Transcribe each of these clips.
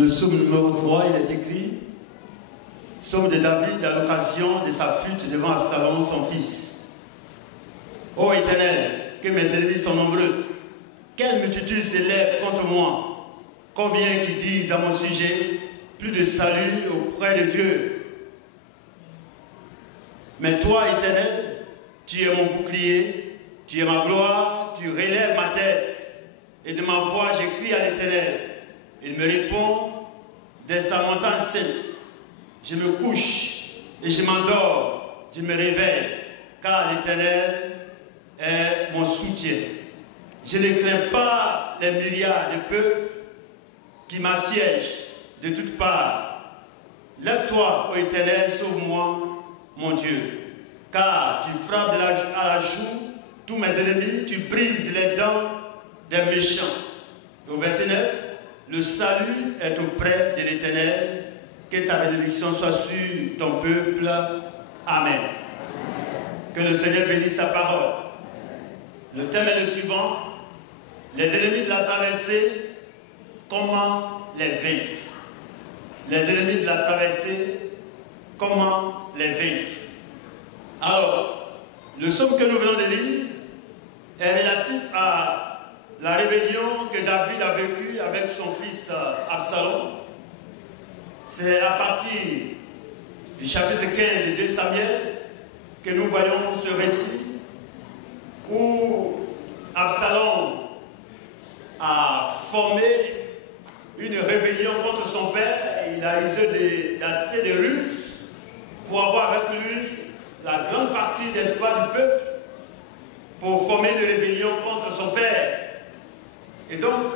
Le psaume numéro 3, il est écrit, psaume de David à l'occasion de sa fuite devant Absalom, son fils. Ô Éternel, que mes ennemis sont nombreux, quelle multitude s'élève contre moi, combien qui disent à mon sujet, plus de salut auprès de Dieu. Mais toi, Éternel, tu es mon bouclier, tu es ma gloire, tu relèves ma tête, et de ma voix je crie à l'Éternel. Il me répond dès sa montagne sainte. Je me couche et je m'endors, je me réveille, car l'Éternel est mon soutien. Je ne crains pas les myriades de peuples qui m'assiègent de toutes parts. Lève-toi, ô Éternel, sauve-moi, mon Dieu, car tu frappes à la joue tous mes ennemis, tu brises les dents des méchants. Au verset 9, le salut est auprès de l'Éternel, que ta bénédiction soit sur ton peuple. Amen. Que le Seigneur bénisse sa parole. Le thème est le suivant, les ennemis de la traversée, comment les vaincre. Les ennemis de la traversée, comment les vaincre. Alors, le psaume que nous venons de lire est relatif à la rébellion que David a vécue avec son fils Absalom. C'est à partir du chapitre 15 de 2 Samuel que nous voyons ce récit où Absalom a formé une rébellion contre son père. Il a usé d'assez de ruses pour avoir avec lui la grande partie d'espoir du peuple pour former une rébellion contre son père. Et donc,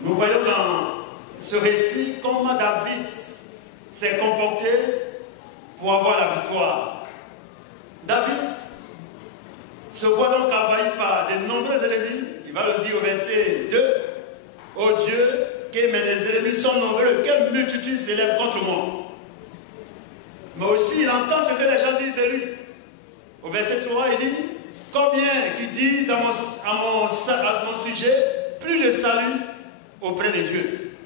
nous voyons dans ce récit comment David s'est comporté pour avoir la victoire. David se voit donc envahi par de nombreux ennemis. Il va le dire au verset 2. « Ô Dieu, que mes ennemis sont nombreux, quelle multitude s'élève contre moi. » Mais aussi, il entend ce que les gens disent de lui. Au verset 3, il dit, « Combien qui disent à mon sujet, plus de salut auprès de Dieu. »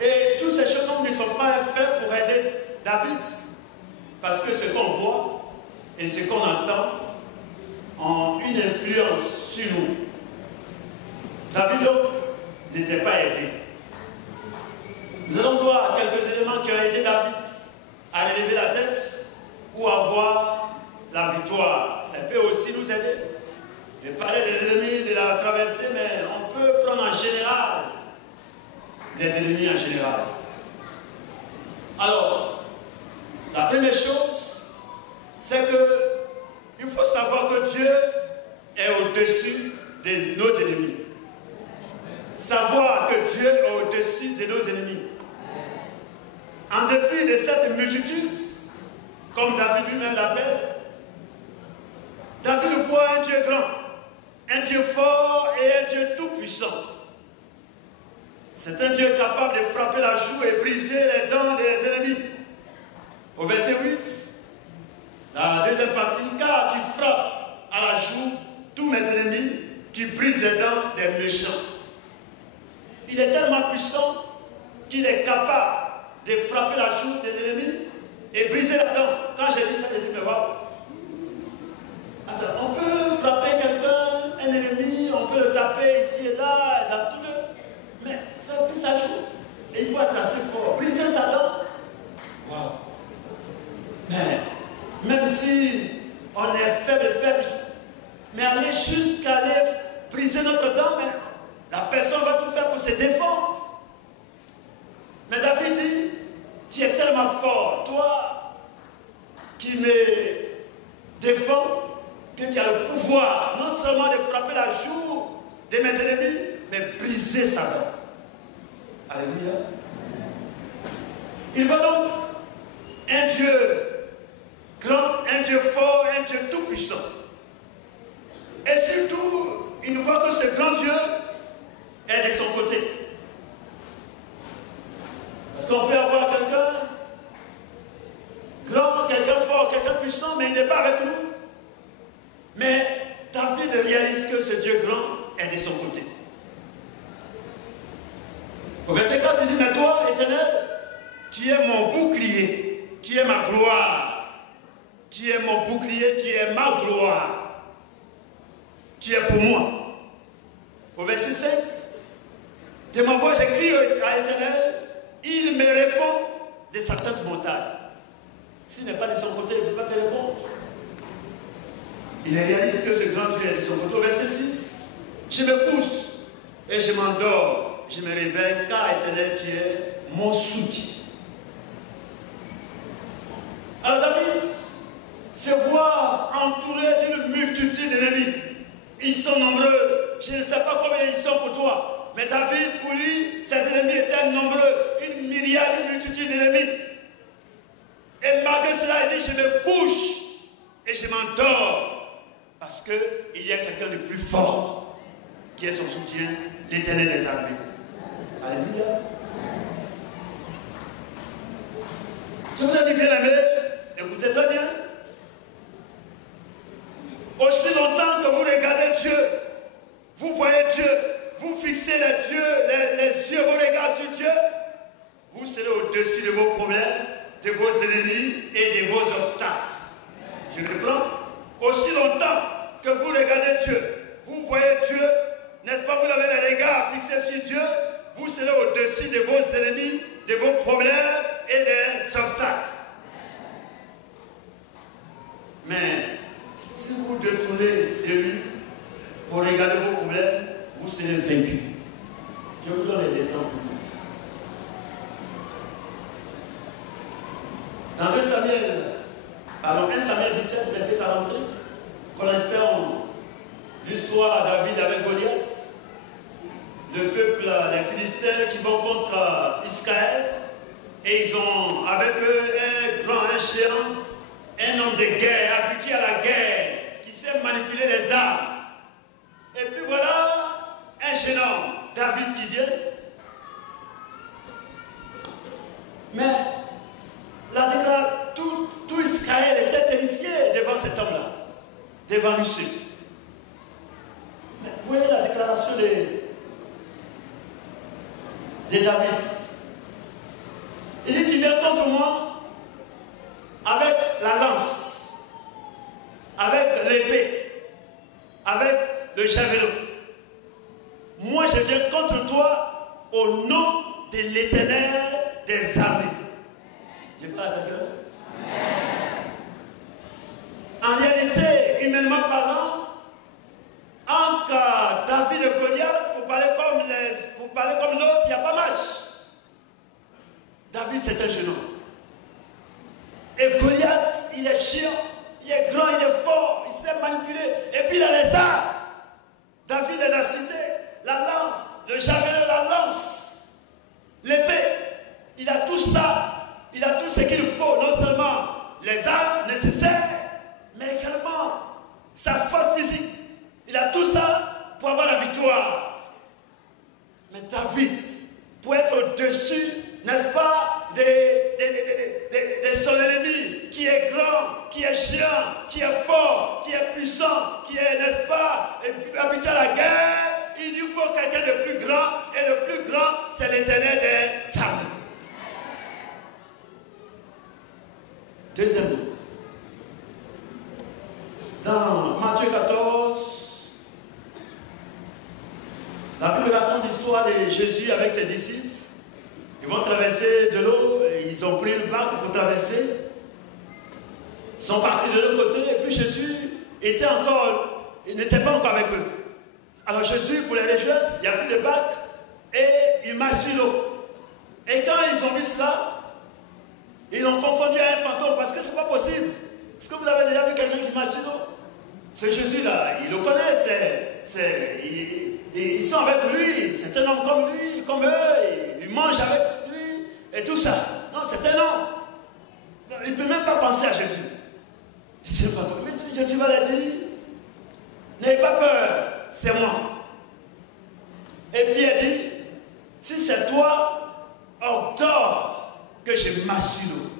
Et toutes ces choses ne sont pas faites pour aider David. Parce que ce qu'on voit et ce qu'on entend ont une influence sur nous. David donc n'était pas aidé. Nous allons voir quelques éléments qui ont aidé David à relever la tête ou à avoir la victoire. Ça peut aussi nous aider. Je parlais des ennemis de la traversée, mais on peut prendre en général les ennemis en général. Alors, la première chose, c'est qu'il faut savoir que Dieu est au-dessus de nos ennemis. Savoir que Dieu est au-dessus de nos ennemis. En dépit de cette multitude, comme David lui-même l'appelle, David voit un Dieu grand, un Dieu fort et un Dieu tout-puissant. C'est un Dieu capable de frapper la joue et briser les dents des ennemis. Au verset 8, la deuxième partie, car tu frappes à la joue tous mes ennemis, tu brises les dents des méchants. Il est tellement puissant qu'il est capable de frapper la joue de l'ennemi et briser la dent. Quand j'ai dit ça, j'ai dit, mais waouh. Attends, on peut frapper quelqu'un, un ennemi, on peut le taper ici et là, dans tout le... Mais frapper sa joue, et il faut être assez fort. Briser sa dent. Waouh. Mais, même si on est faible, mais aller jusqu'à aller briser notre dent, mais la personne va tout faire pour se défendre. Mais David dit, tu es tellement fort, toi qui me défends, que tu as le pouvoir non seulement de frapper la joue de mes ennemis, mais briser sa dent. Alléluia. Il voit donc un Dieu grand, un Dieu fort, un Dieu tout-puissant. Et surtout, il voit que ce grand Dieu est de son côté. Parce qu'on peut avoir quelqu'un grand, quelqu'un fort, quelqu'un puissant, mais il n'est pas avec nous. Mais David réalise que ce Dieu grand est de son côté. Au verset 4, il dit, mais toi, Éternel, tu es mon bouclier, tu es ma gloire. Tu es mon bouclier, tu es ma gloire. Tu es pour moi. Au verset 5, de ma voix, j'écris à l'Éternel, il me répond de sa sainte montagne. S'il n'est pas de son côté, il ne peut pas te répondre. Il réalise que ce grand Dieu est de son côté. Au verset 6, je me pousse et je m'endors. Je me réveille car Éternel, tu es mon soutien. Alors David se voit entouré d'une multitude d'ennemis. Ils sont nombreux. Je ne sais pas combien ils sont pour toi. Mais David, pour lui, ses ennemis étaient nombreux. Une myriade, une multitude d'ennemis. Et malgré cela, il dit, je me couche et je m'endors. Parce qu'il y a quelqu'un de plus fort qui est son soutien, l'Éternel des armées. Alléluia. Je vous ai dit, bien aimé, écoutez très bien. Aussi longtemps que vous regardez Dieu, vous voyez Dieu, vous fixez les yeux, vos regards sur Dieu, vous serez au-dessus de vos problèmes, de vos ennemis et de vos obstacles. Je reprends. Aussi longtemps que vous regardez Dieu, vous voyez Dieu, n'est-ce pas, vous avez les regards fixés sur Dieu, vous serez au-dessus de vos ennemis, de vos problèmes et des obstacles. Mais si vous détournez de lui pour regarder vos problèmes, vous serez vaincu. Je vous donne les exemples. Dans 1 Samuel 17, verset 45, connaissons l'histoire de David avec Goliath. Le peuple, les Philistins qui vont contre Israël, et ils ont avec eux un géant, un homme de guerre, habitué à la guerre, qui sait manipuler les armes. Et puis voilà, un jeune homme, David, qui vient. Mais tout Israël était terrifié devant cet homme-là, devant Lucie. Mais vous voyez la déclaration de David. Il dit, tu viens contre moi avec la lance, avec l'épée, avec le javelot. Moi, je viens contre toi au nom de l'Éternel des armées. Je parle d'accord? En réalité, humainement parlant, entre David et Goliath, pour parler comme l'autre, il n'y a pas match. David, c'est un jeune homme. Et Goliath, il est chiant, il est grand, il est fort, il sait manipuler. Et puis il a les armes. David est la cité, la lance, le javelot, la lance, l'épée. Il a tout ça. Il a tout ce qu'il faut, non seulement les armes nécessaires, mais également sa force physique. Il a tout ça pour avoir la victoire. Mais David, pour être au-dessus, n'est-ce pas, de son ennemi, qui est grand, qui est géant, qui est fort, qui est puissant, qui est, n'est-ce pas, habitué à la guerre, il lui faut quelqu'un de plus grand, et le plus grand, c'est l'Éternel des armées. Deuxièmement, dans Matthieu 14, la Bible raconte l'histoire de Jésus avec ses disciples. Ils vont traverser de l'eau, ils ont pris une barque pour traverser. Ils sont partis de l'autre côté, et puis Jésus n'était pas encore avec eux. Alors Jésus, pour les rejoindre, il n'y a plus de barque, et il marche sur l'eau. Et quand ils ont vu cela, ils l'ont confondu à un fantôme, parce que ce n'est pas possible. Est-ce que vous avez déjà vu quelqu'un qui marche sur l'eau? C'est Jésus-là, ils le connaissent, ils sont avec lui, c'est un homme comme lui, comme eux, ils mangent avec lui, et tout ça. Non, c'est un homme. Il ne peut même pas penser à Jésus. C'est un fantôme. Mais Jésus va leur dire, n'ayez pas peur, c'est moi. Et puis il dit, si c'est toi, ordonne que je marche sur l'eau.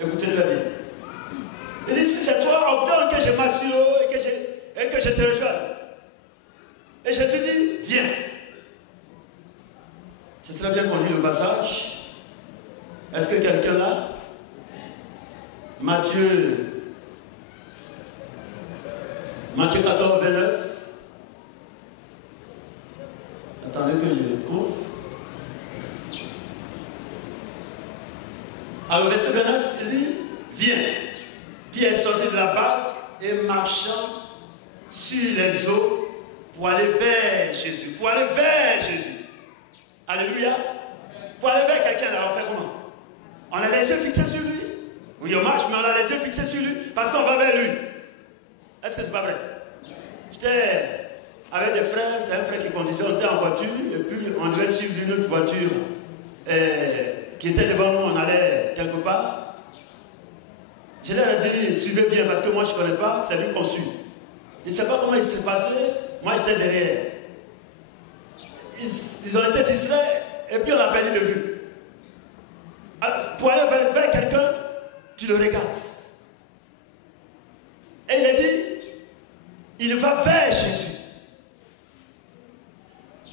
Écoutez très bien. Il dit, si c'est toi, ordonne que je marche sur l'eau et que je te rejoigne. Et Jésus dit, viens. Ce serait bien qu'on lit le passage. Est-ce que quelqu'un l'a? Matthieu 14, 29. Attendez que je le trouve. Alors, verset 29, il dit, viens. Pierre est sorti de la barque et marchant sur les eaux pour aller vers Jésus. Pour aller vers Jésus. Alléluia. Pour aller vers quelqu'un, là, on fait comment? On a les yeux fixés sur lui. Oui, on marche, mais on a les yeux fixés sur lui parce qu'on va vers lui. Est-ce que c'est pas vrai? J'étais avec des frères, c'est un frère qui conduisait, on était en voiture, et puis on devait suivre une autre voiture qui était devant nous, on allait quelque part. Je leur ai dit, suivez bien, parce que moi je ne connais pas, c'est lui qu'on suit. Il ne sait pas comment il s'est passé, moi j'étais derrière. Ils ont été distraits, et puis on a perdu de vue. Alors, pour aller vers quelqu'un, tu le regardes. Et il a dit, il va vers Jésus.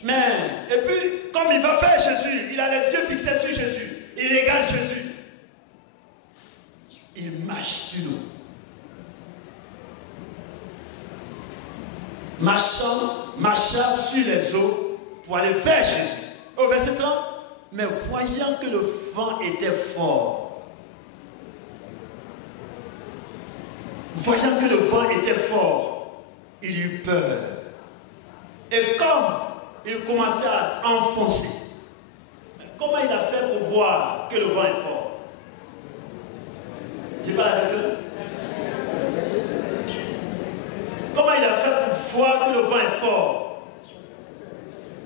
Mais, et puis, comme il va vers Jésus, il a les yeux fixés sur Jésus. Il regarde Jésus. Il marche sur l'eau. Marchant sur les eaux pour aller vers Jésus. Au verset 30, mais voyant que le vent était fort, il eut peur. Et comme il commençait à enfoncer, comment il a fait pour voir que le vent est fort? J'ai pas la réponse. Comment il a fait pour voir que le vent est fort?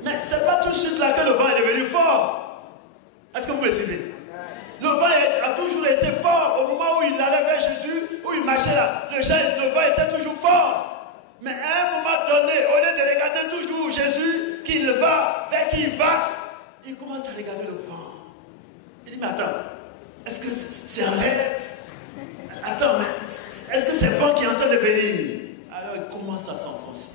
Mais c'est pas tout de suite là que le vent est devenu fort. Est-ce que vous me suivez? Le vent a toujours été fort au moment où il allait vers Jésus, où il marchait là. Le vent était toujours fort. Mais à un moment donné, au lieu de regarder toujours Jésus, qu'il va, vers qui il va, il commence à regarder le vent. Il dit, mais attends, est-ce que c'est un rêve? Attends, mais est-ce que c'est le vent qui est en train de venir? Alors il commence à s'enfoncer.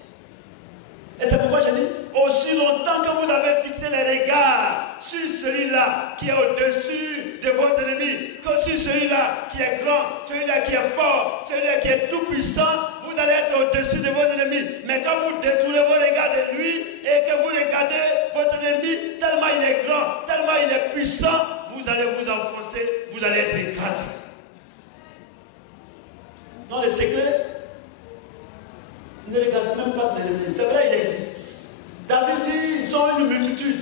Et c'est pourquoi je dis, aussi longtemps que vous avez fixé les regards sur celui-là qui est au-dessus de votre ennemi, que sur celui-là qui est grand, celui-là qui est fort, celui-là qui est tout puissant, vous allez être au-dessus de votre ennemi. Mais quand vous détournez vos regards de lui et que vous regardez votre ennemi, tellement il est grand, tellement il est puissant, vous allez vous enfoncer, vous allez être écrasé. Dans le secret, ne regarde même pas l'ennemi. C'est vrai, il existe. David dit, ils sont une multitude.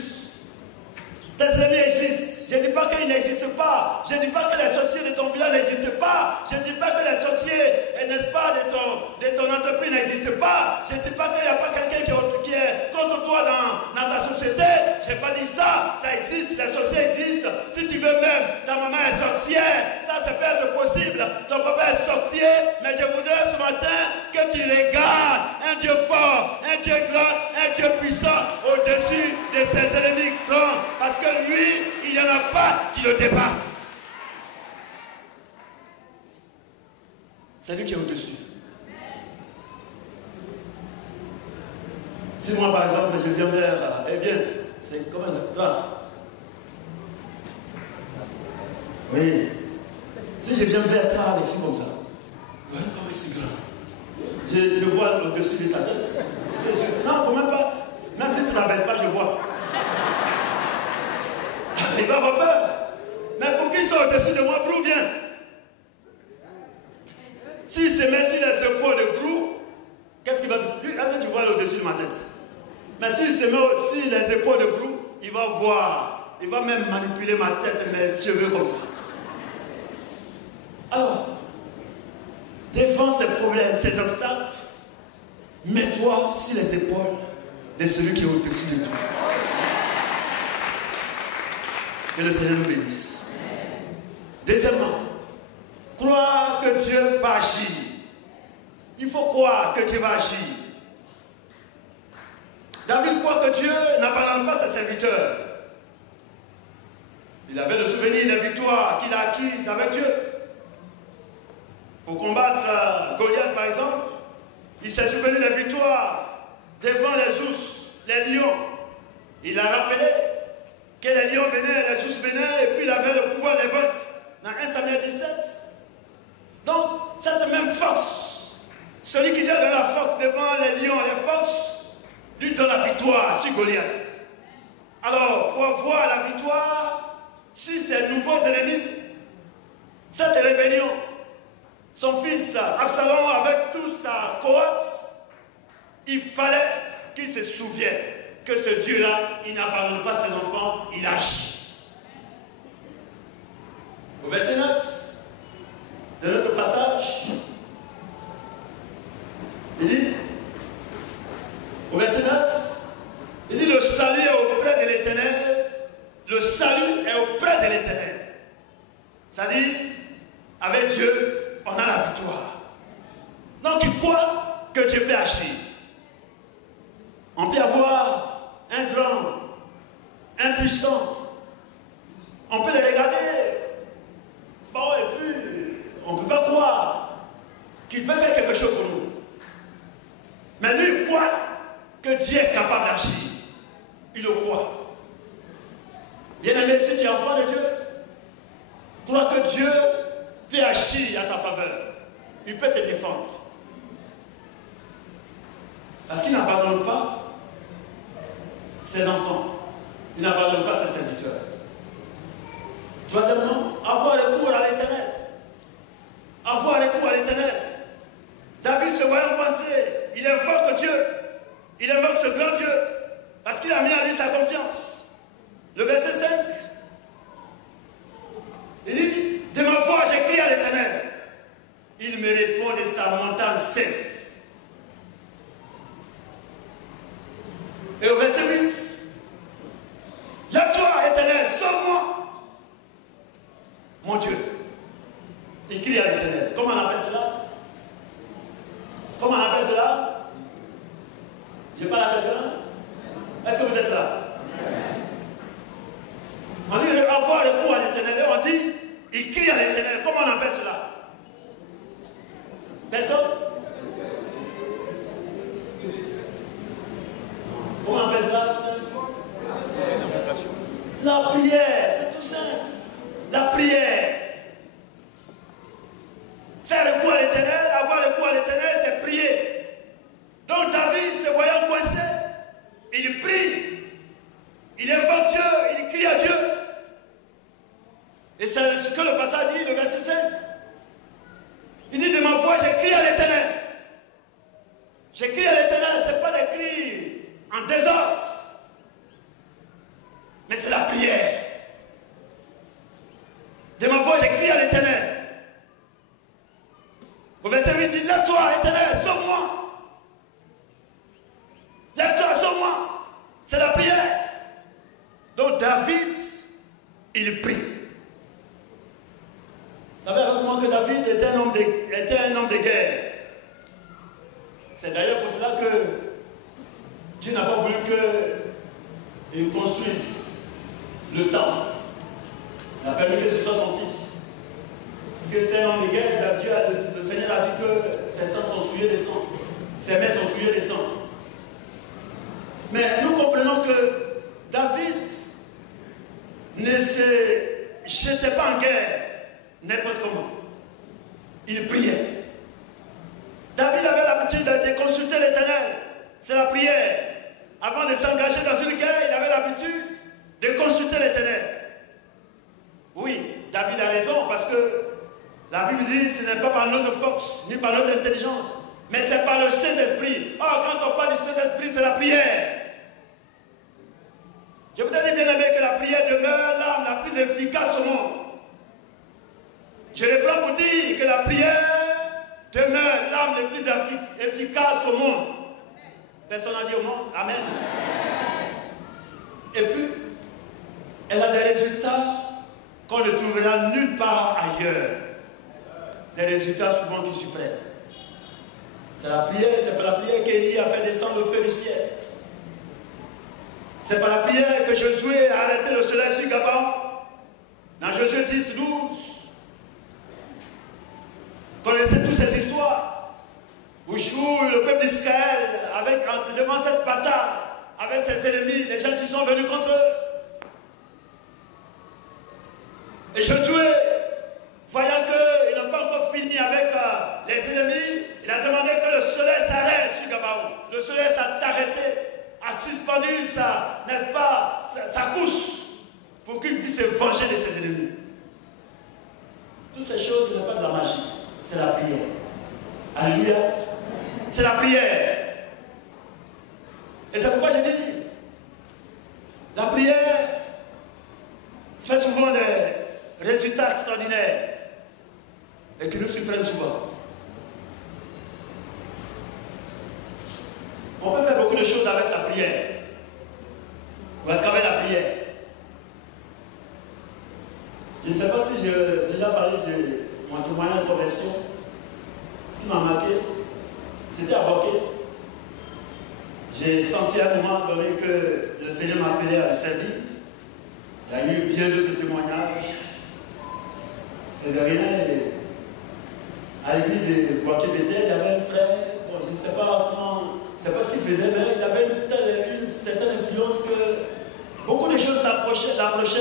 Tes ennemis existent. Je ne dis pas qu'ils n'existent pas. Je ne dis pas que les sorciers de ton village n'existent pas. Je ne dis pas que les sorciers, n'est-ce pas, de ton entreprise n'existent pas. Je ne dis pas qu'il n'y a pas quelqu'un qui est contre toi dans ta société. Je n'ai pas dit ça. Ça existe. Les sorciers existent. Si tu veux même, ta maman est sorcière. Ça peut être possible. Ton papa est sorcier. Mais je voudrais ce matin que tu regardes un Dieu fort, un Dieu grand, un Dieu puissant au-dessus de ses ennemis grands. Parce que lui, il n'y en a pas qui le dépasse. C'est lui qui est au-dessus. Si moi, par exemple, je viens vers... viens, c'est comment ça? Oui. Si je viens vers toi, Alexis, comme ça, voilà comme il est si grand. Je vois au-dessus de sa tête. Non, il ne faut même pas... Même si tu n'abaisses pas, je vois. Il va avoir peur. Mais pour qu'il soit au-dessus de moi, Brou vient. S'il se met sur les épaules de Brou, qu'est-ce qu'il va dire? Lui, est-ce que tu vois au-dessus de ma tête? Mais s'il se met sur les épaules de Brou, il va voir. Il va même manipuler ma tête, mes cheveux comme ça. Alors, devant ces problèmes, ces obstacles, mets-toi sur les épaules de celui qui est au-dessus de tout. Que le Seigneur nous bénisse. Deuxièmement, croire que Dieu va agir. Il faut croire que Dieu va agir. David croit que Dieu n'abandonne pas ses serviteurs. Il avait le souvenir des victoires qu'il a acquises avec Dieu. Pour combattre Goliath, par exemple, il s'est souvenu des victoires devant les ours, les lions. Il a rappelé. que les lions venaient, les ours venaient, et puis il avait le pouvoir de les vaincre. Dans 1 Samuel 17. Donc, cette même force, celui qui donne la force devant les lions, les forces, lui donne la victoire sur Goliath. Alors, pour avoir la victoire sur ces nouveaux ennemis, cette rébellion, son fils Absalom avec toute sa cohorte, il fallait qu'il se souvienne que ce Dieu-là, il n'abandonne pas ses enfants, il agit. Au verset 9 de notre passage, il dit, au verset 9, il dit, le salut est auprès de l'Éternel, le salut est auprès de l'Éternel. C'est-à-dire, avec Dieu, on a la victoire. Donc, il croit que Dieu peut agir. On peut avoir un grand, un puissant. On peut les regarder. Bon, et puis, on ne peut pas croire qu'il peut faire quelque chose pour nous. Mais lui, il croit que Dieu est capable d'agir. Il le croit. Bien-aimé, si tu es enfant de Dieu, crois que Dieu peut agir à ta faveur. Il peut te défendre. Parce qu'il n'abandonne pas ses enfants. Il n'abandonne pas ses serviteurs. Troisièmement, avoir recours à l'Éternel. Avoir recours à l'Éternel. David se voyant coincé, il invoque Dieu. Il invoque ce grand Dieu. Parce qu'il a mis en lui sa confiance. Le verset 5. Il dit, de ma voix j'ai crié à l'Éternel. Il me répond de sa montagne sainte. Et au verset 8, lève-toi, Éternel, sauve-moi. Mon Dieu. Il crie à l'Éternel. Comment on appelle cela? Comment on appelle cela? Je parle à quelqu'un? Est-ce que vous êtes là? On dit avoir recours à l'Éternel. Et on dit, il crie à l'Éternel. Comment on appelle cela? Personne? Comment on appelle ça? La prière, c'est tout simple. La prière. Faire recours à l'Éternel, avoir recours à l'Éternel, c'est prier. Donc David, se voyant coincé, il prie. Il invoque Dieu, il crie à Dieu. Et c'est ce que le passage dit, le verset 5. Il dit, de ma voix, j'ai crié à l'Éternel. J'ai crié à l'Éternel, ce n'est pas des cris en désordre. Mais c'est la prière. De ma voix, j'ai crié à l'Éternel. Au verset 8, il dit, lève-toi, Éternel, sauve-moi. Lève-toi, sauve-moi. C'est la prière. Donc David, il prie. Vous savez avec moi que David était un homme de guerre. C'est d'ailleurs pour cela que Dieu n'a pas voulu qu'il construise le temple. Il a permis que ce soit son fils. Parce que c'était un homme de guerre, le Seigneur a dit que ses sangs sont souillés de sang. Ses mains sont souillées de sang. Mais nous comprenons que David ne se jetait pas en guerre n'importe comment. Il priait. David avait l'habitude de consulter l'Éternel. C'est la prière. Avant de s'engager dans une guerre, il avait l'habitude de consulter l'Éternel. Oui, David a raison parce que la Bible dit ce n'est pas par notre force, ni par notre intelligence, mais c'est par le Saint-Esprit. Or, quand on parle du Saint-Esprit, c'est la prière. Je voudrais dire, bien aimé, que la prière demeure l'arme la plus efficace au monde. Je reprends pour dire que la prière demeure l'arme la plus efficace au monde. Personne n'a dit au monde? Amen. Et puis, elle a des résultats qu'on ne trouvera nulle part ailleurs. Des résultats souvent qui suprêmes. C'est la prière, c'est par la prière qu'Élie a fait descendre le feu du ciel. C'est par la prière que Josué a arrêté le soleil sur Gabaon. Dans Josué 10, 12. Connaissez toutes ces histoires où le peuple d'Israël, devant cette bataille, avec ses ennemis, les gens qui sont venus contre eux. Et Josué, voyant qu'il n'a pas encore fini avec les ennemis, il a demandé que le soleil s'arrête sur Gabaon. Le soleil s'est arrêté, a suspendu sa course pour qu'il puisse se venger de ses ennemis. Toutes ces choses, ce n'est pas de la magie, c'est la prière. Alléluia. C'est la prière. Et c'est pourquoi j'ai dit, la prière fait souvent des résultats extraordinaires et qui nous surprennent souvent. On peut faire beaucoup de choses avec la prière ou à travers la prière. Je ne sais pas si j'ai déjà parlé de mon témoignage de conversion. Ce qui m'a marqué, c'était à Boké. J'ai senti à un moment donné que le Seigneur m'a appelé à le servir. Il y a eu bien d'autres témoignages. Je ne faisais rien. Et à l'église de Boaké-Bétel, il y avait un frère. Bon, je ne sais pas ce qu'il faisait, mais il avait une certaine influence que beaucoup de choses l'approchaient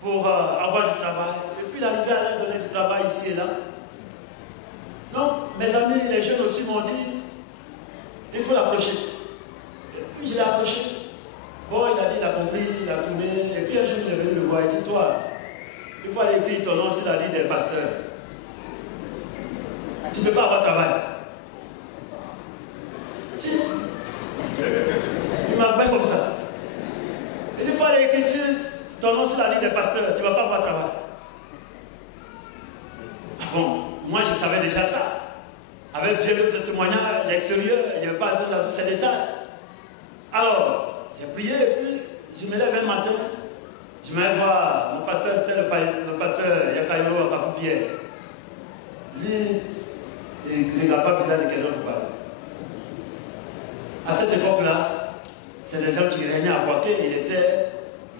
pour avoir du travail. Et puis il arrivait à leur donner du travail ici et là. Donc, mes amis, les jeunes aussi m'ont dit, il faut l'approcher. Et puis je l'ai approché. Bon, il a dit, il a compris, il a tourné. Et puis un jour, il est venu me voir, il dit, toi, il faut aller écrire ton nom sur la liste des pasteurs. Tu ne peux pas avoir travail. Si. Il m'a appelé comme ça. Il dit, il faut aller écrire ton nom sur la liste des pasteurs, tu ne vas pas avoir travail. Ah bon, moi je savais déjà ça. Avec bien d'autres témoignages à l'extérieur, je ne vais pas entrer dans tous ces détails. Alors, j'ai prié et puis je me lève un matin, je m'allais voir mon pasteur, c'était le pasteur Yakairo à Kafou-Pierre. Lui, il n'a pas besoin de quelqu'un pour parler. À cette époque-là, c'est des gens qui régnaient à Boaké, il était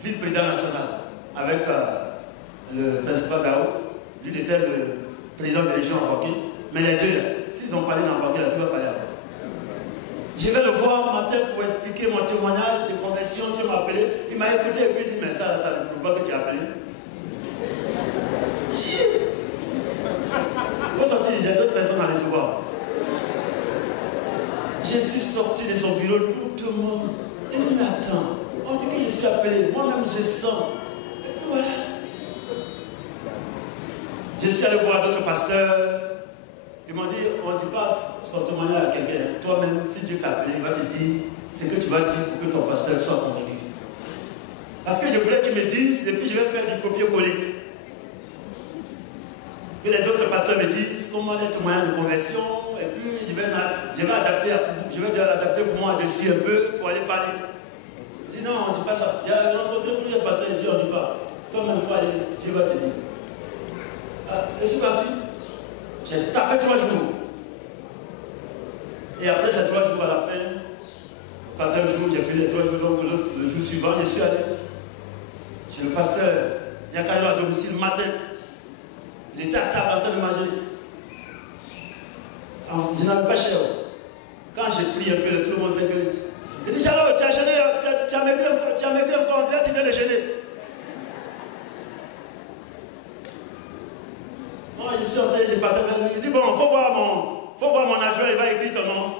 vice-président national avec le principal Gao. Lui, il était le président de la région à Boaké. Mais les deux, s'ils ont parlé dans Boaké, là, tu vas parler après. Je vais le voir un matin pour expliquer mon témoignage de conversion. Dieu m'a appelé. Il m'a écouté et puis il dit, mais ça ne prouve pas que tu as appelé. Il faut sortir, il y a d'autres personnes à recevoir. Je suis sorti de son bureau doucement. Il dit, mais attends, on dit que je suis appelé. Moi-même, je sens. Et puis voilà. Je suis allé voir d'autres pasteurs. Ils m'ont dit, on ne dit pas son témoignage à quelqu'un. Toi-même, si Dieu t'a appelé, il va te dire ce que tu vas dire pour que ton pasteur soit convaincu. Parce que je voulais qu'il me dise, et puis je vais faire du copier-coller. Que les autres pasteurs me disent comment les témoignages de conversion, et puis je vais adapter pour moi dessus un peu pour aller parler. Je dis non, on ne dit pas ça. J'ai rencontré plusieurs pasteurs, ils disent on ne dit pas. Toi-même, il faut aller, Dieu va te dire. Et c'est parti. J'ai tapé 3 jours. Et après ces 3 jours à la fin, le 4e jour, j'ai fait les 3 jours, donc le jour suivant, je suis allé chez le pasteur Yakairo à domicile le matin. Il était à table en train de manger. Je n'avais pas cher. Quand j'ai pris un peu, tout le monde s'est gueulé. Il dit, Jalo, tu as gêné, tu as maigri encore, tu viens de gêner. Moi, je suis entré, j'ai parti vers lui. Il dit, bon, il faut voir mon adjoint, il va écrire ton nom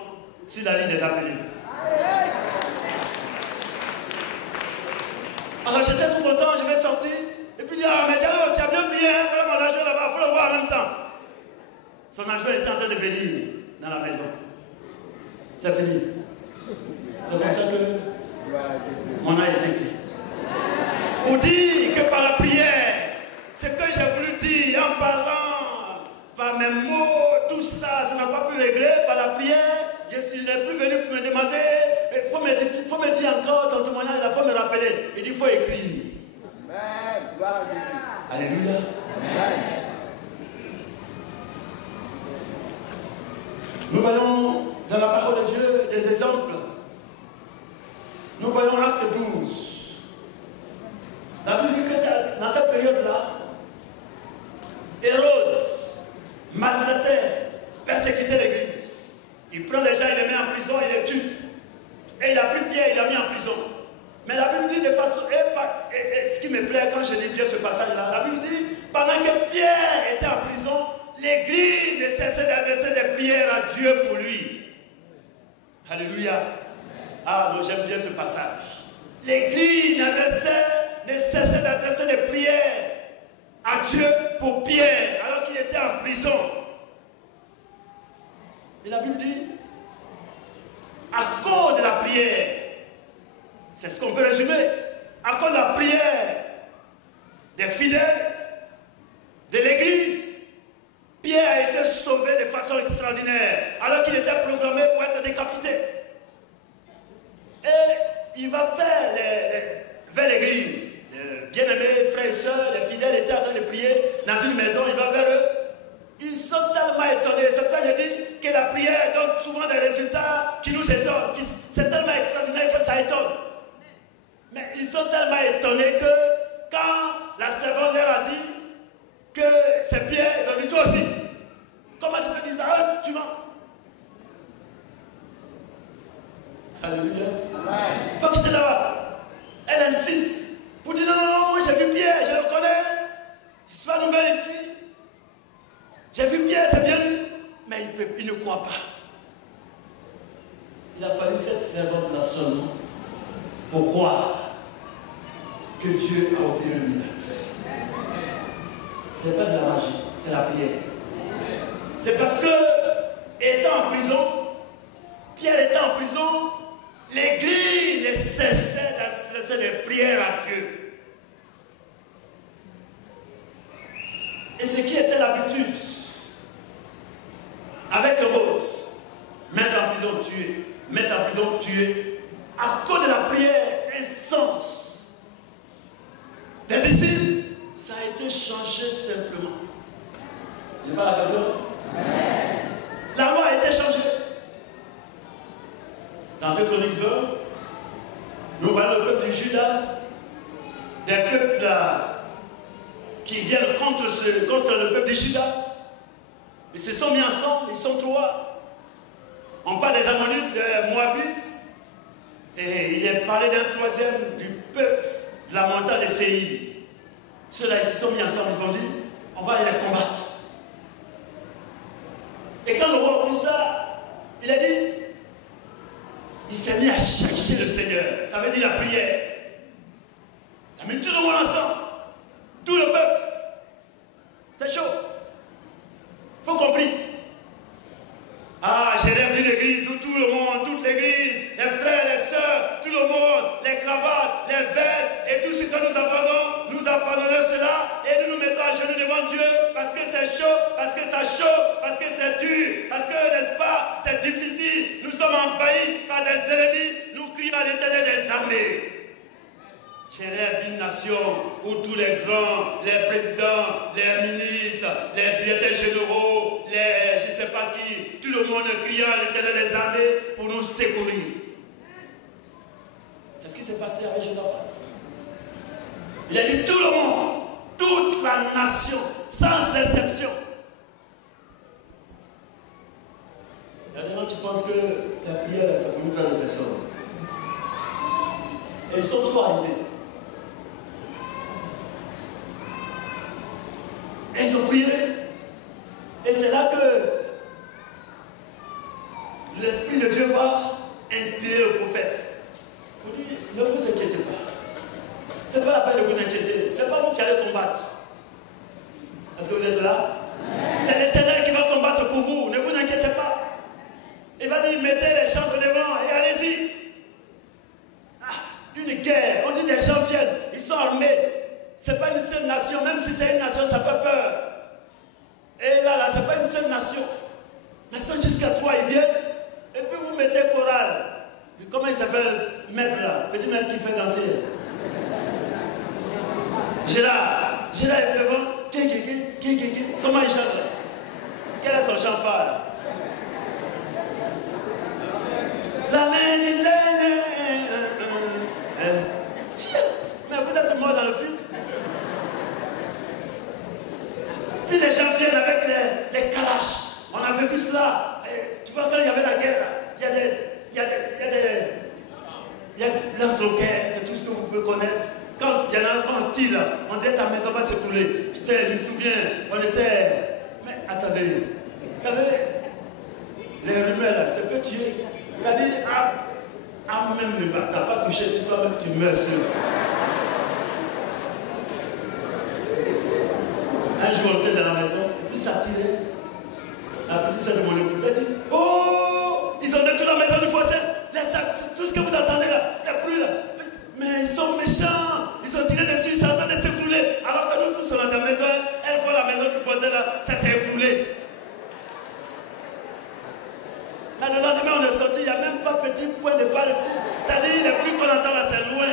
sur la liste des appelés. Alors j'étais tout content, je vais sortir. Et puis il dit, ah mais Diallo, tu as bien prié, hein? Voilà mon adjoint là-bas, il faut le voir en même temps. Son adjoint était en train de venir dans la maison. C'est fini. C'est comme ça que mon âme est écrit. Pour dire que par la prière, ce que j'ai voulu dire en parlant, par mes mots, tout ça, ça n'a pas pu régler. Par la prière, je n'ai plus venu pour me demander, il faut me dire encore ton témoignage, il faut me rappeler. Il dit, il faut écrire. Amen. Alléluia. Amen. Nous voyons dans la parole de Dieu des exemples. Nous voyons Acte 12. La Bible dit que dans cette période-là, Hérode maltraitait, persécutait l'église. Il prend les gens, il les met en prison, il les tue. Et il a pris Pierre, il l'a mis en prison. Mais la Bible dit de façon, et ce qui me plaît quand je lis bien ce passage-là, la Bible dit pendant que Pierre était en prison, l'église ne cessait d'adresser des prières à Dieu pour lui. Alléluia. Ah non, j'aime bien ce passage. L'église ne cessait d'adresser des prières à Dieu pour Pierre, alors qu'il était en prison. Et la Bible dit, à cause de la prière, c'est ce qu'on peut résumer, à cause de la prière des fidèles de l'église, Pierre a été sauvé de façon extraordinaire, alors qu'il était programmé pour être décapité. Et il va vers l'église. Les bien-aimés, frères et sœurs, les fidèles étaient en train de prier dans une maison, il va vers eux. Ils sont tellement étonnés. C'est pour ça que je dis que la prière donne souvent des résultats qui nous étonnent. C'est tellement extraordinaire que ça étonne. Mais ils sont tellement étonnés que quand la servante leur a dit que c'est Pierre, ils ont dit toi aussi. Comment tu peux dire ça? Tu mens. Alléluia. Il faut quitter là-bas. Elle insiste pour dire non, moi j'ai vu Pierre, je le connais. Je suis pas nouvelle ici. J'ai vu Pierre, c'est bien lui. Mais il ne croit pas. Il a fallu cette servante-là seulement pour croire que Dieu a opéré le miracle. Ce n'est pas de la magie, c'est la prière. C'est parce que, étant en prison, Pierre était en prison, l'église ne cessait d'adresser des prières à Dieu. Et ce qui était l'habitude, avec le rose, mettre en prison, tuer, mettre en prison, tuer, à cause de la prière incessante des disciples, ça a été changé simplement. Il n'y a pas la cadeau. La loi a été changée. Dans 2 Chroniques 20, nous voyons le peuple du Juda, des peuples qui viennent contre le peuple du Juda. Ils se sont mis ensemble, ils sont 3. On parle des Ammonites, des Moabites, et il est parlé d'un 3e du peuple de la montagne de Séir. Ceux-là, ils se sont mis ensemble, ils ont dit, on va aller les combattre. Et quand le roi a vu ça, il a dit, il s'est mis à chercher le Seigneur. Ça veut dire la prière. Il a mis tout le monde ensemble, tout le peuple. C'est chaud. Il faut comprendre. Ah, j'ai rêvé d'une église où tout le monde, toute l'église, les frères, les sœurs, tout le monde, les cravates, les vestes et tout ce que nous abandonnons, nous abandonnons cela et nous nous mettons à genoux devant Dieu parce que c'est chaud, parce que ça chaud, parce que c'est dur, parce que, n'est-ce pas, c'est difficile. Nous sommes envahis par des ennemis, nous crions à l'Éternel des armées. J'ai rêve d'une nation où tous les grands, les présidents, les ministres, les directeurs généraux, les je ne sais pas qui, tout le monde criant à l'Éternel des armées pour nous secourir. C'est ce qui s'est passé avec Josaphat. Il a dit tout le monde, toute la nation, sans exception. Il y a des gens qui pensent que la prière, ça peut nous plein de personnes. Et ils sont trop arrivés. Et ils ont prié. Et c'est là que l'Esprit de Dieu va inspirer le prophète. Vous dites, ne vous inquiétez pas. Ce n'est pas la peine de vous inquiéter. Ce n'est pas vous qui allez combattre. Est-ce que vous êtes là? C'est l'Éternel qui va combattre pour vous. Ne vous inquiétez pas. Il va dire, mettez les chantres devant et allez-y. Ah, une guerre. On dit des gens viennent. Ils sont armés. Ce n'est pas une seule nation. Même si c'est une nation, ça fait peur. Et là, ce n'est pas une seule nation. Mais sont jusqu'à 3, ils viennent. Et puis vous mettez chorale. Comment il s'appelle, maître là? Petit maître qui fait danser. Gérard est devant. Comment il chante là? Quel est son chant phare là? La main disait. Mais vous êtes mort dans le film. Puis les gens viennent avec les calaches. On a vécu cela. Et tu vois, quand il y avait la guerre, il y a des lance-roquettes, c'est tout ce que vous pouvez connaître. Quand il y en a, quand on senti là. On dirait ta maison va s'écrouler. Je me souviens, on était. Mais attendez, vous savez, les rumeurs là, ça peut tuer. C'est-à-dire, même le bas, t'as pas touché, toi-même tu meurs seul. Un jour on était dans la maison, et puis ça tirait. La petite sœur de mon époux, elle dit, oh, ils ont détruit la maison du voisin. Tout ce que vous entendez là, les bruits là. Mais ils sont méchants, ils ont tiré dessus, c'est en train de s'écrouler. Alors que nous tous sommes dans la maison, elle voit la maison du voisin là, ça s'est écroulé. Là, le lendemain, on est sorti, il n'y a même pas petit point de balle ici. C'est-à-dire, les bruits qu'on entend là, c'est loin.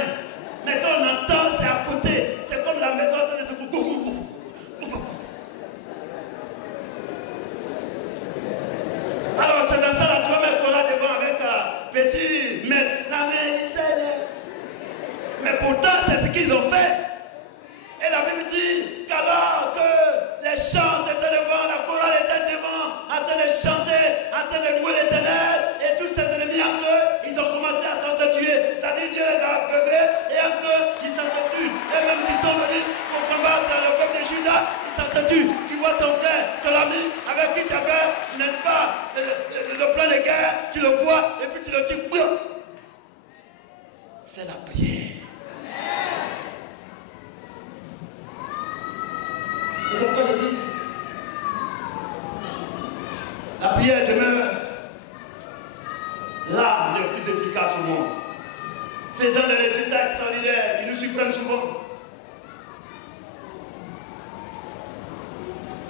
Mais quand on entend, c'est à côté. C'est comme la maison en train de s'écrouler. Alors, c'est dans ça là, tu vas mettre là devant avec petit maître. La mais pourtant, c'est ce qu'ils ont fait. Et la Bible dit qu'alors que les chants étaient devant, la chorale était devant, en train de chanter, en train de louer l'Éternel, et tous ces ennemis entre eux, ils ont commencé à s'entretuer. C'est-à-dire Dieu les a aveuglés, et entre eux, ils s'entretuent. Et même qui sont venus pour combattre le peuple de Juda, ils s'entretuent. Tu vois ton frère, ton ami, avec qui tu as fait, n'est-ce pas, le plan de guerre, tu le vois, et puis tu le dis, c'est la prière. C'est pourquoi je dis, la prière demeure l'arme le plus efficace au monde, faisant des résultats extraordinaires qui nous surprennent souvent.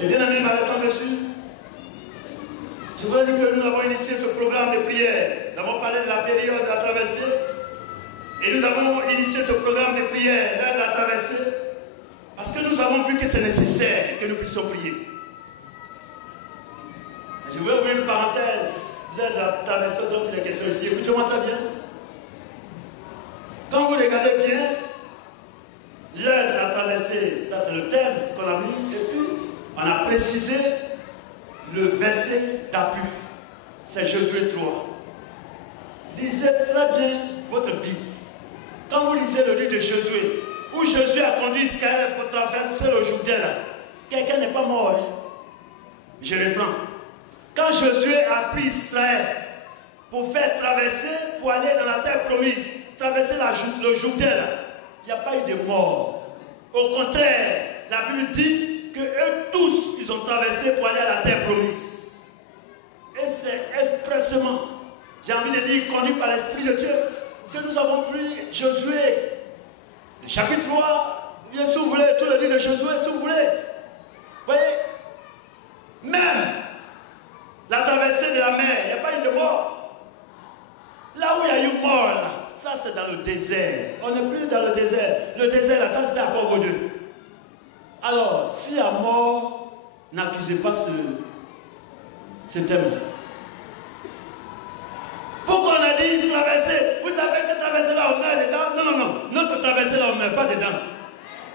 Et bien amis, m'arrêtant dessus, je voudrais dire que nous avons initié ce programme de prière. Nous avons parlé de la période de la traversée, et nous avons initié ce programme de prière lors de la traversée, parce que nous avons vu que c'est nécessaire que nous puissions prier. Je vais ouvrir une parenthèse lors de la traversée dont il est question ici. Écoutez-moi très bien. Quand vous regardez bien, lors de la traversée, ça c'est le thème qu'on a mis, et puis on a précisé le verset d'appui. C'est Josué 3. Lisez très bien votre Bible. Quand vous lisez le livre de Josué, où Josué a conduit Israël pour traverser le Jourdain, quelqu'un n'est pas mort. Je reprends. Quand Josué a pris Israël pour faire traverser, pour aller dans la terre promise, traverser le Jourdain, il n'y a pas eu de mort. Au contraire, la Bible dit que eux tous, ils ont traversé pour aller à la terre promise. Et c'est expressément, j'ai envie de dire, conduit par l'Esprit de Dieu, que nous avons pris Josué. Le chapitre 3, bien si vous voulez, tout le livre de Josué, si vous voulez. Vous voyez, même la traversée de la mer, il n'y a pas eu de mort. Là où il y a eu mort, là, ça c'est dans le désert. On n'est plus dans le désert. Le désert, là, ça c'était à Port 2. Alors, s'il y a mort, n'accusez pas ce thème-là. Pourquoi on a dit traverser? Vous savez que traverser là, on meurt dedans? Non, non, non. Notre traversée là, on ne meurt pas dedans.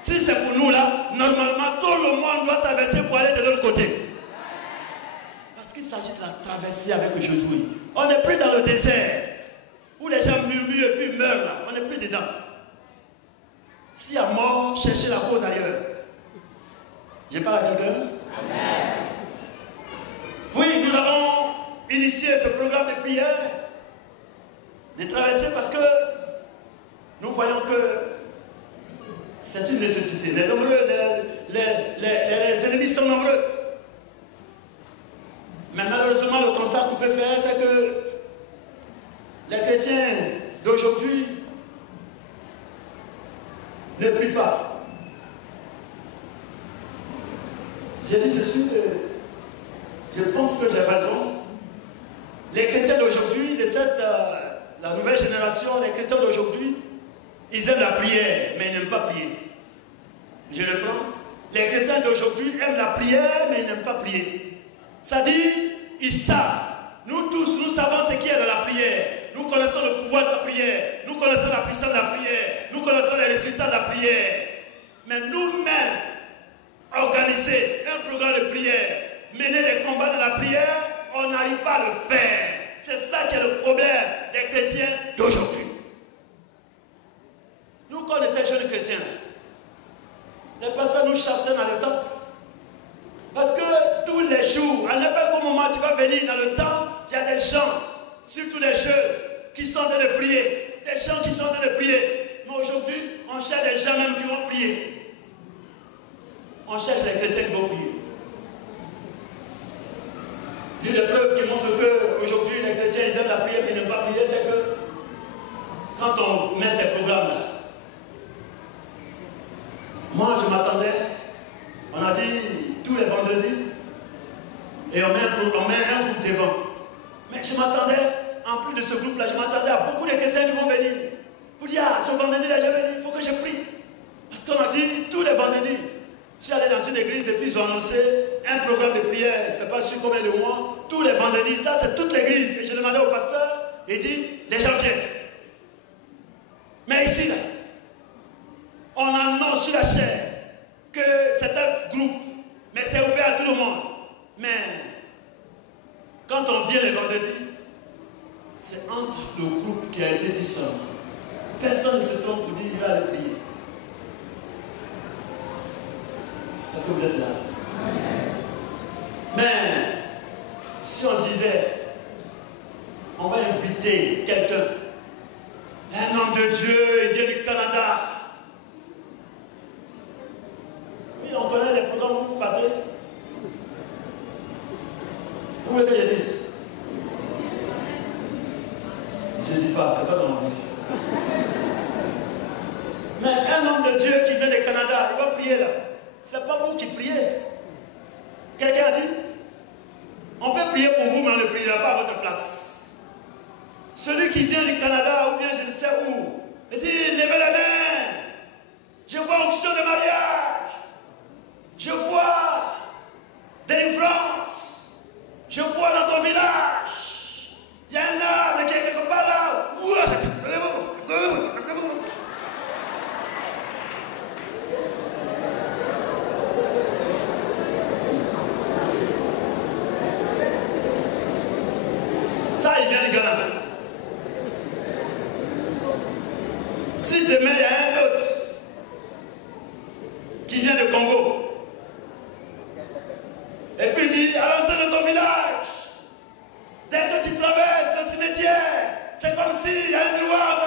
Si c'est pour nous là, normalement, tout le monde doit traverser pour aller de l'autre côté. Parce qu'il s'agit de la traversée avec Josué. On n'est plus dans le désert, où les gens murmurent et puis meurent là. On n'est plus dedans. S'il y a mort, cherchez la cause ailleurs. Je parle à quelqu'un? Oui, nous avons initié ce programme de prière, de traverser, parce que nous voyons que c'est une nécessité. Les ennemis sont nombreux. Mais malheureusement, le constat qu'on peut faire, c'est que les chrétiens d'aujourd'hui ne prient pas. J'ai dit ceci, je pense que j'ai raison. Les chrétiens d'aujourd'hui, la nouvelle génération, les chrétiens d'aujourd'hui, ils aiment la prière, mais ils n'aiment pas prier. Je reprends. Les chrétiens d'aujourd'hui aiment la prière, mais ils n'aiment pas prier. C'est-à-dire, ils savent. Nous tous, nous savons ce qui est de la prière. Nous connaissons le pouvoir de la prière. Nous connaissons la puissance de la prière. Nous connaissons les résultats de la prière. Mais nous-mêmes, organiser un programme de prière, mener les combats de la prière, on n'arrive pas à le faire. C'est ça qui est le problème des chrétiens d'aujourd'hui. Nous, quand on était jeunes chrétiens, les pasteurs nous chassaient dans le temple. Parce que tous les jours, à n'importe quel moment tu vas venir dans le temple, il y a des gens, surtout les jeunes, qui sont en train de prier. Des gens qui sont en train de prier. Mais aujourd'hui, on cherche des gens même qui vont prier. On cherche les chrétiens qui vont prier. L'une des preuves qui montre qu'aujourd'hui les chrétiens ils aiment la prière mais ils n'aiment pas prier, c'est que quand on met ces programmes-là, moi je m'attendais, on a dit tous les vendredis, et on met un groupe devant. Mais je m'attendais, en plus de ce groupe-là, je m'attendais à beaucoup de chrétiens qui vont venir. Pour dire, ah, ce vendredi-là, je vais venir, il faut que je prie. Parce qu'on a dit tous les vendredis. Je suis allé dans une église et puis ils ont annoncé un programme de prière, je ne sais pas sur combien de mois, tous les vendredis, ça c'est toute l'église. Et je demandais au pasteur, il dit, les gens viennent. Mais ici, là, on annonce sur la chaîne que c'est un groupe, mais c'est ouvert à tout le monde. Mais quand on vient les vendredis, c'est entre le groupe qui a été dissous. Personne ne se trompe pour dire, il va aller prier. Est-ce que vous êtes là? Mais si on disait, on va inviter quelqu'un, un homme de Dieu, il vient du Canada. Oui, on connaît les programmes où vous partez. Vous voulez que je dise? Je ne dis pas, c'est pas dans le bouche. Mais un homme de Dieu qui vient du Canada, il va prier là. C'est pas vous qui priez. Quelqu'un a dit, on peut prier pour vous, mais on ne priera pas à votre place. Celui qui vient du Canada ou bien je ne sais où, il dit, levez les mains. Je vois onction de mariage. Je vois délivrance. Je vois dans ton village. Il y a un arbre qui est quelque part là. Ça, il vient du Ghana. Si demain, il y a un autre qui vient du Congo, et puis il dit, à l'entrée de ton village, dès que tu traverses le cimetière, c'est comme s'il y a un miroir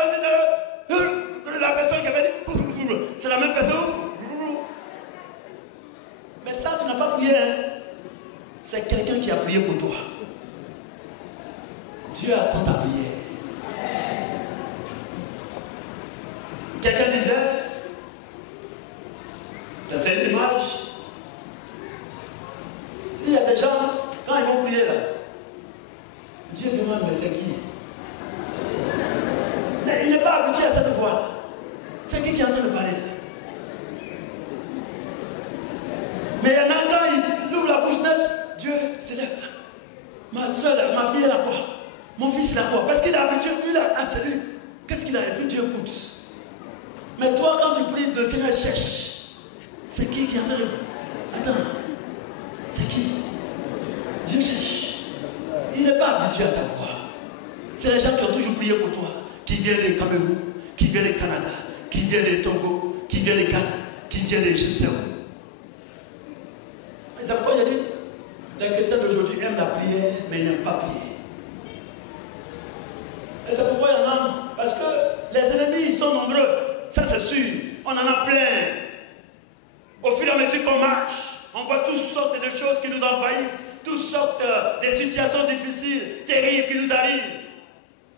de la personne qui avait dit, c'est la même personne. Mais ça, tu n'as pas prié, hein? C'est quelqu'un qui a prié pour toi. Dieu attend ta prière. Quelqu'un disait, ça c'est une image. Il y a des gens, quand ils vont prier là, Dieu demande, mais c'est qui? Mais il n'est pas habitué à cette voix. C'est qui est en train de parler? Mais il y en a quand il ouvre la bouche nette, Dieu s'élève. Ma soeur, ma fille, elle a quoi? Mon fils, il a quoi? Parce qu'il est habitué, lui, là, ah, c'est lui. Qu'est-ce qu'il a? Et puis Dieu écoute. Mais toi, quand tu pries, le Seigneur cherche. C'est qui est en train de... Attends. C'est qui? Dieu cherche. Il n'est pas habitué à ta voix. C'est les gens qui ont toujours prié pour toi, qui viennent du Cameroun, qui viennent du Canada, qui viennent du Togo, qui viennent du Ghana, qui viennent de je ne sais où. Mais c'est pourquoi il a dit, les chrétiens d'aujourd'hui aiment la prière, mais ils n'aiment pas prier. Et c'est pourquoi il y en a, parce que les ennemis ils sont nombreux, ça c'est sûr, on en a plein. Au fur et à mesure qu'on marche, on voit toutes sortes de choses qui nous envahissent, toutes sortes de situations difficiles, terribles qui nous arrivent.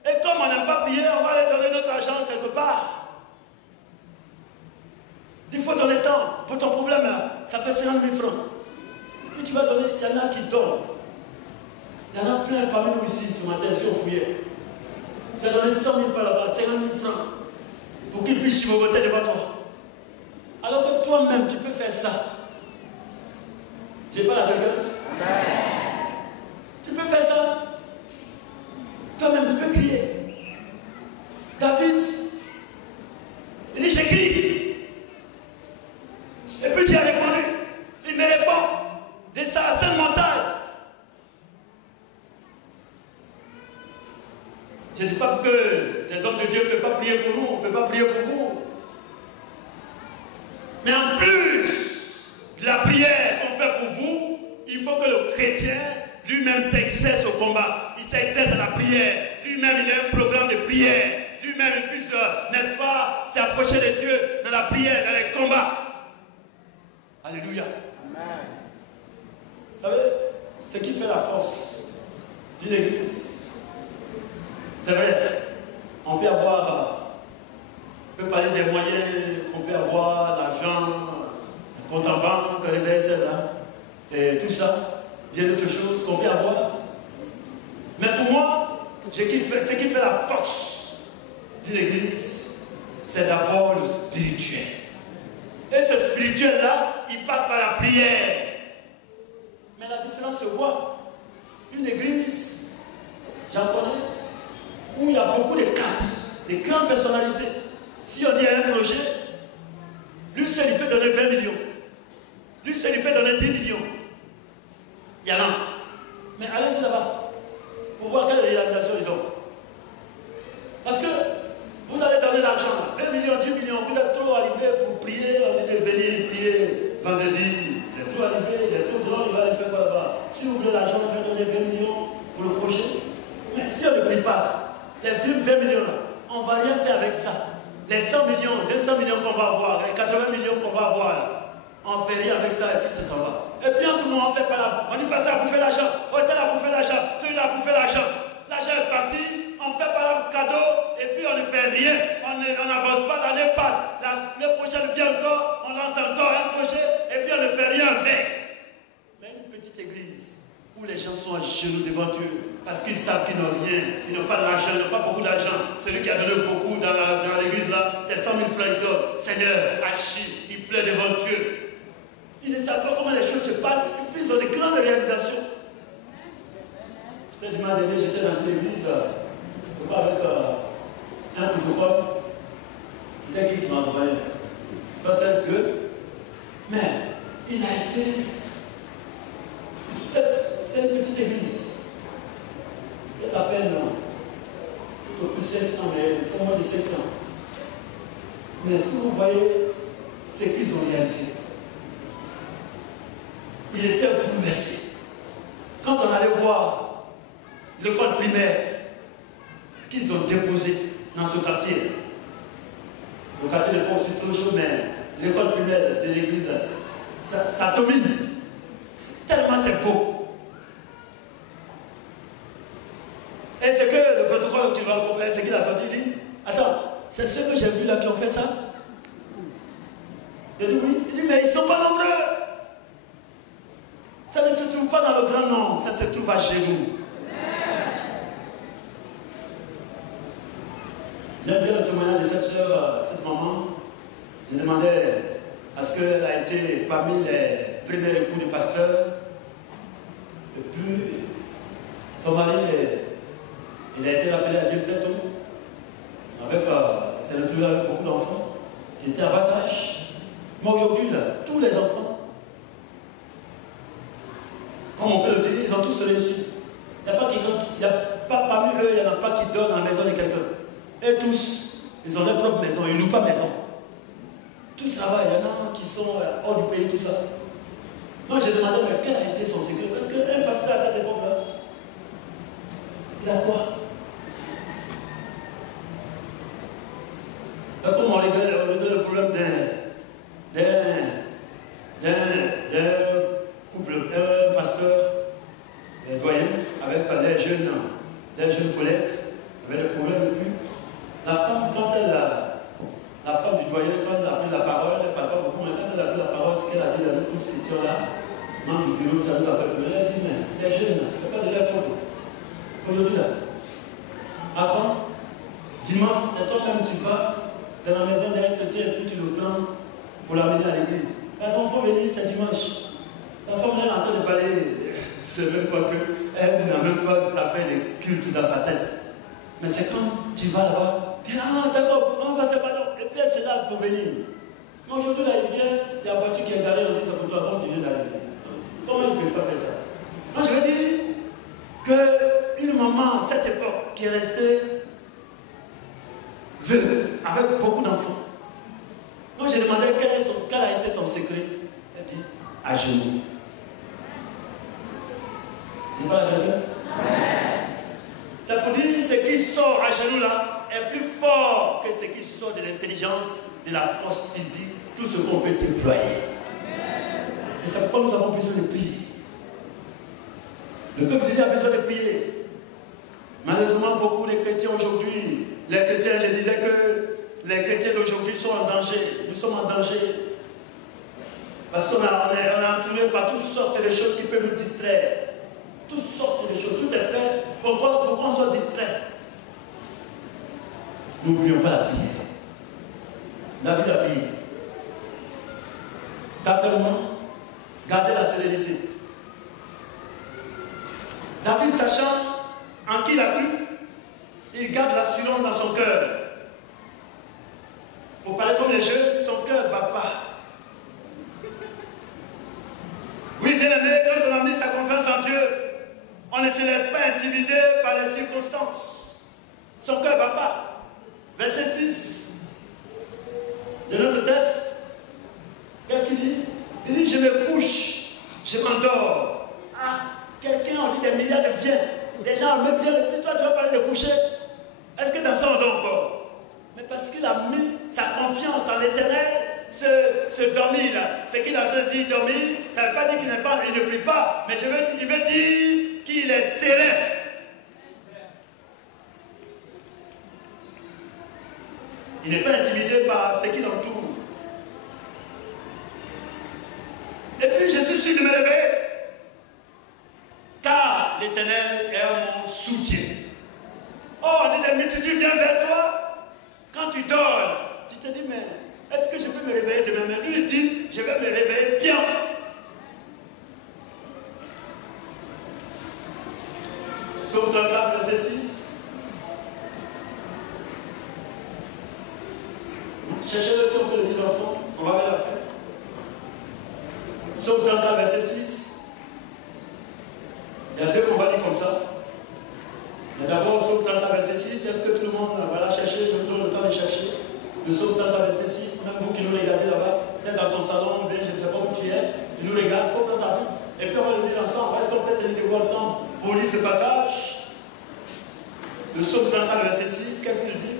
Et comme on n'aime pas prier, on va aller donner notre argent quelque part. Il faut donner tant pour ton problème, ça fait 50 000 francs. Puis tu vas donner, il y en a qui dorment. Il y en a plein parmi nous ici ce matin, ici au foyer. Tu as donné 100 000 par là-bas, 50 000 francs, pour qu'ils puissent chiboter devant toi. Alors que toi-même, tu peux faire ça. Tu parles à quelqu'un? Tu peux faire ça. Toi-même, tu peux crier. David, il dit, j'écris. Et puis tu as répondu. Il me répond de sa seule montagne. Je ne dis pas que les hommes de Dieu ne peuvent pas prier pour nous, on ne peut pas prier pour vous. Mais en plus, lui-même s'exerce au combat, il s'exerce à la prière, lui-même il a un programme de prière, lui-même il puisse, n'est-ce pas, s'approcher de Dieu dans la prière, dans les combats. Alléluia. Amen. Vous savez, ce qui fait la force d'une église, c'est vrai, on peut avoir, on peut parler des moyens qu'on peut avoir, l'argent, un compte en banque, réveil, et tout ça, bien d'autres choses qu'on peut avoir. Mais pour moi, ce qui fait la force d'une église, c'est d'abord le spirituel. Et ce spirituel-là, il passe par la prière. Mais la différence se voit. Une église, j'en connais, où il y a beaucoup de cadres, de grandes personnalités. Si on dit un projet, lui seul il peut donner 20 millions. Lui seul il peut donner 10 millions. Il y en a. Mais allez-y là-bas, pour voir quelle réalisation ils ont. Parce que vous allez donner l'argent, 20 millions, 10 millions, vous êtes trop arrivé pour prier, on dit de venir prier vendredi. Il est trop arrivé, il est trop grand, il va aller faire quoi là-bas. Si vous voulez l'argent, on va donner 20 millions pour le projet. Mais si on ne prie pas, les 20 millions là, on ne va rien faire avec ça. Les 100 millions, 200 millions qu'on va avoir, les 80 millions qu'on va avoir là, on ne fait rien avec ça et puis ça s'en va. Et puis en tout le monde, on fait pas là. On dit pas ça à bouffer l'argent. Oh, tel a bouffé l'argent, celui-là a bouffé l'argent. L'argent est parti, on fait pas là cadeau et puis on ne fait rien. On n'avance pas, l'année passe. Le prochain vient encore, on lance encore un projet et puis on ne fait rien avec. Mais une petite église où les gens sont à genoux devant Dieu parce qu'ils savent qu'ils n'ont rien, ils n'ont pas d'argent, ils n'ont pas beaucoup d'argent. Celui qui a donné beaucoup dans l'église là, c'est 100 000 francs il donne. Seigneur, Achille, il plaît devant Dieu. Ils ne savent pas comment les choses se passent, et puis ils ont de grandes réalisations. J'étais dimanche dernier, j'étais dans une église, je crois avec un protocole. C'était qui m'a envoyé? Je ne sais pas que, mais il a été. C'est une petite église. Peut-être à peine tout au plus 500, mais c'est moins de 500. Mais si vous voyez ce qu'ils ont réalisé, il était bouleversé. Quand on allait voir l'école primaire qu'ils ont déposé dans ce quartier, le quartier n'est pas aussi trop chaud, mais l'école primaire de l'église, ça domine. Tellement c'est beau. Et c'est que le protocole que tu vas comprendre, c'est qu'il a sorti, il dit, attends, c'est ceux que j'ai vus là qui ont fait ça? Il dit oui. Il dit, mais ils ne sont pas nombreux. Ça ne se trouve pas dans le grand nom, ça se trouve à genoux. J'aime bien le témoignage de cette soeur, cette maman. Je demandais à ce qu'elle a été parmi les premiers époux du pasteur. Et puis, son mari, il a été rappelé à Dieu très tôt. Il s'est retrouvé avec beaucoup d'enfants qui étaient à bas âge. Mais aujourd'hui, tous les enfants, comme on peut le dire, ils ont tous réussi. Il n'y a pas parmi eux, il n'y en a pas qui donnent à la maison de quelqu'un. Et tous, ils ont leur propre maison, ils ne louent pas maison. Tout travail, il y en a qui sont hors du pays, tout ça. Moi, j'ai demandé, mais quel a été son secret? Parce qu'un pasteur à cette époque-là, il a quoi? Comme on réglait le problème d'un couple, un pasteur, un doyen, avec les jeunes collègues, avait des problèmes depuis. La femme, la femme du doyen, quand elle a pris la parole, elle ne parle pas beaucoup, mais quand elle a pris la parole, ce qu'elle a dit dans tout ce qui tient là, membre du bureau, ça nous a fait pleurer. Elle dit, mais les jeunes, ce n'est pas de leur faute. Aujourd'hui, là, avant, dimanche, c'est toi-même, tu vas dans la maison d'un chrétien et puis tu le prends pour l'amener à l'église. Alors, il faut venir, c'est dimanche. La femme est en train de parler, c'est même pas qu'elle n'a même pas affaire de culte dans sa tête. Mais c'est quand tu vas là-bas, puis ah d'accord, on va se battre. Et puis elle se lave pour venir. Mais aujourd'hui, là, il vient, il y a la voiture qui est garée, on dit c'est pour toi, comme tu viens d'arriver. Comment il ne peut pas faire ça? Moi, je veux dire qu'une maman à cette époque qui est restée veuve, avec beaucoup d'enfants. Moi, j'ai demandé quel a été ton secret. Elle dit, à genoux. C'est pas la vérité. sort à genoux là est plus fort que ce qui sort de l'intelligence, de la force physique, tout ce qu'on peut déployer. Et c'est pourquoi nous avons besoin de prier. Le peuple de Dieu a besoin de prier. Malheureusement, beaucoup de chrétiens aujourd'hui, les chrétiens, je disais que les chrétiens d'aujourd'hui sont en danger. Nous sommes en danger. Parce qu'on est entouré par toutes sortes de choses qui peuvent nous distraire. Toutes sortes de choses. Tout est fait. Pourquoi on soit distrait? N'oublions pas la prière. David a prié. Quatrièmement, gardez la sérénité. David, sachant en qui il a cru, il garde l'assurance dans son cœur. Pour parler comme les jeunes, son cœur ne bat pas. Oui, bien aimé, quand on a mis sa confiance en Dieu, on ne se laisse pas intimider par les circonstances. Son cœur ne bat pas. Verset 6 de notre texte. Qu'est-ce qu'il dit? Il dit, je me couche, je m'endors. Ah, quelqu'un a dit des milliards de viens. Des gens me viennent, et puis toi tu vas parler de coucher. Est-ce que dans ça on dort encore? Mais parce qu'il a mis sa confiance en l'Éternel, ce dormir là, ce qu'il a en train de dire dormir, ça ne veut pas dire qu'il n'est pas, il ne prie pas, mais il veut dire qu'il est serein. Il n'est pas intimidé par ce qui l'entoure. Et puis je suis sûr de me lever, car l'Éternel est mon soutien. Oh, des multitudes viennent vers toi. Quand tu dors, tu te dis, mais est-ce que je peux me réveiller demain? Mais lui, il dit, je vais me réveiller bien. Psaume 34, verset 6. Cherchez-le si on peut le dire ensemble. On va vers la fin. Psaume 34, verset 6. Il y a deux qu'on va dire comme ça. Mais d'abord, Psaume 34, verset 6. Est-ce que tout le monde va la chercher? Je vous donne le temps de chercher. Le Psaume 34, verset 6. Même vous qui nous regardez là-bas, peut-être dans ton salon, bien, je ne sais pas où tu es, tu nous regardes, il faut prendre ta Bible. Et puis on va le dire ensemble. Est-ce qu'on peut se lire ensemble pour lire ce passage? Le Psaume 34, verset 6. Qu'est-ce qu'il dit?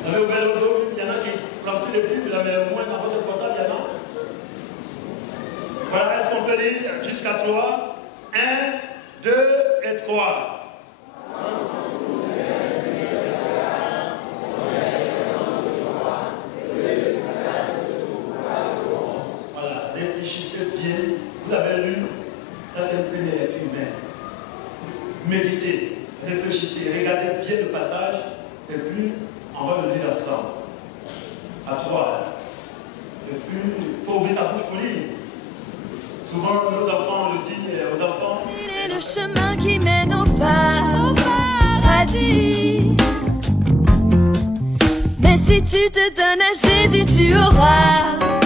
Vous avez ouvert le Bible, il y en a qui remplissent les Bibles, mais au moins dans votre portable, il y en a. Voilà, est-ce qu'on peut lire jusqu'à 3? 1, 2 et 3. Voilà, réfléchissez bien. Vous l'avez lu, ça c'est une première lecture, mais méditez, réfléchissez, regardez bien le passage, et puis on va le lire ensemble. À 3. Et puis, il faut ouvrir ta bouche pour lire. Souvent, nos enfants, on le dit aux enfants. Il est le chemin qui mène au paradis. Mais si tu te donnes à Jésus, tu auras